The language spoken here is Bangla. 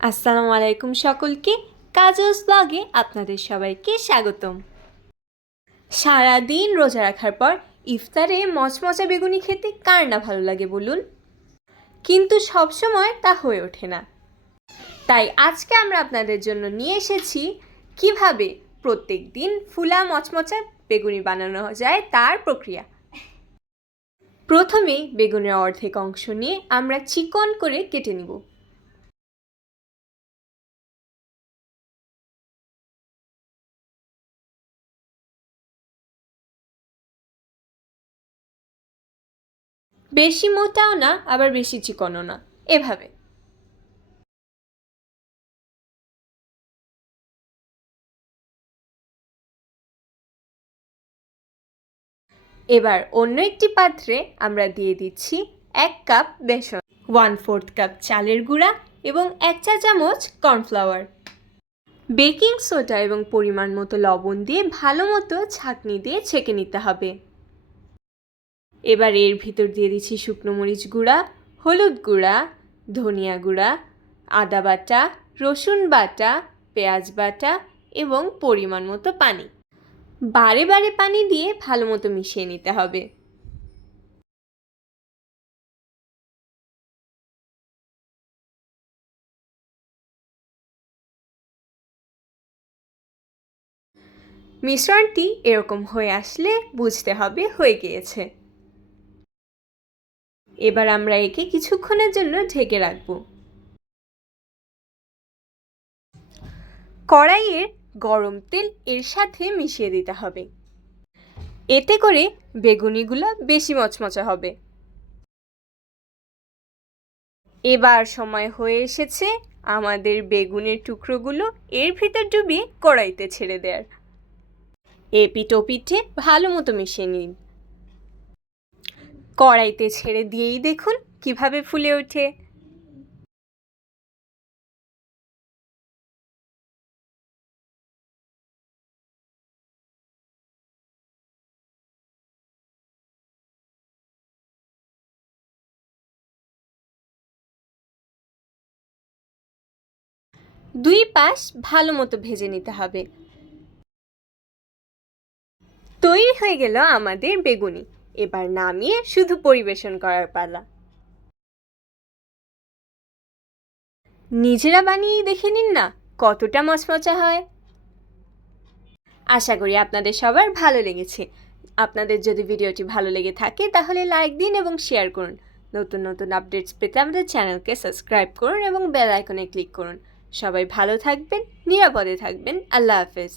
আসসালামু আলাইকুম সকলকে। কাজলস ব্লগে আপনাদের সবাইকে স্বাগতম। সারাদিন রোজা রাখার পর ইফতারে মচমচা বেগুনি খেতে কার না ভালো লাগে বলুন, কিন্তু সবসময় তা হয়ে ওঠে না। তাই আজকে আমরা আপনাদের জন্য নিয়ে এসেছি কিভাবে প্রত্যেক দিন ফুলা মচমচা বেগুনি বানানো যায় তার প্রক্রিয়া। প্রথমে বেগুনের অর্ধেক অংশ নিয়ে আমরা চিকন করে কেটে নিব। বেশি মোটাও না, আবার বেশি চিকনও না, এভাবে। এবার অন্য একটি পাত্রে আমরা দিয়ে দিচ্ছি 1 কাপ বেসন, 1/4 কাপ চালের গুঁড়া এবং 1 চা চামচ কর্নফ্লাওয়ার, বেকিং সোডা এবং পরিমাণ মতো লবণ দিয়ে ভালো মতো ছাঁকনি দিয়ে ছেঁকে নিতে হবে। এবার এর ভিতর দিয়ে দিচ্ছি শুকনো মরিচ গুঁড়া, হলুদ গুঁড়া, ধনিয়া গুঁড়া, আদা বাটা, রসুন বাটা, পেঁয়াজ বাটা এবং পরিমাণ মতো পানি। বারে বারে পানি দিয়ে ভালো মতো মিশিয়ে নিতে হবে। মিশ্রণটি এরকম হয়ে আসলে বুঝতে হবে হয়ে গিয়েছে। এবার আমরা একে কিছুক্ষণের জন্য ঢেকে রাখব। কড়াইয়ের গরম তেল এর সাথে মিশিয়ে দিতে হবে, এতে করে বেগুনিগুলো বেশি মচমচে হবে। এবার সময় হয়ে এসেছে আমাদের বেগুনের টুকরোগুলো এর ভিতর ডুবিয়ে কড়াইতে ছেড়ে দেওয়ার। এপিঠ ওপিঠে ভালো মতো মিশিয়ে নিন। কড়াইতে ছেড়ে দিয়েই দেখুন কিভাবে ফুলে ওঠে। দুই পাশ ভালো মতো ভেজে নিতে হবে। তৈরি হয়ে গেল আমাদের বেগুনি। এবার নামিয়ে শুধু পরিবেশন করার পালা। নিজেরা বানিয়ে দেখে নিন না কতটা মচমচা হয়। আশা করি আপনাদের সবার ভালো লেগেছে। আপনাদের যদি ভিডিওটি ভালো লেগে থাকে তাহলে লাইক দিন এবং শেয়ার করুন। নতুন নতুন আপডেটস পেতে আমাদের চ্যানেলকে সাবস্ক্রাইব করুন এবং বেল আইকনে ক্লিক করুন। সবাই ভালো থাকবেন, নিরাপদে থাকবেন। আল্লাহ হাফেজ।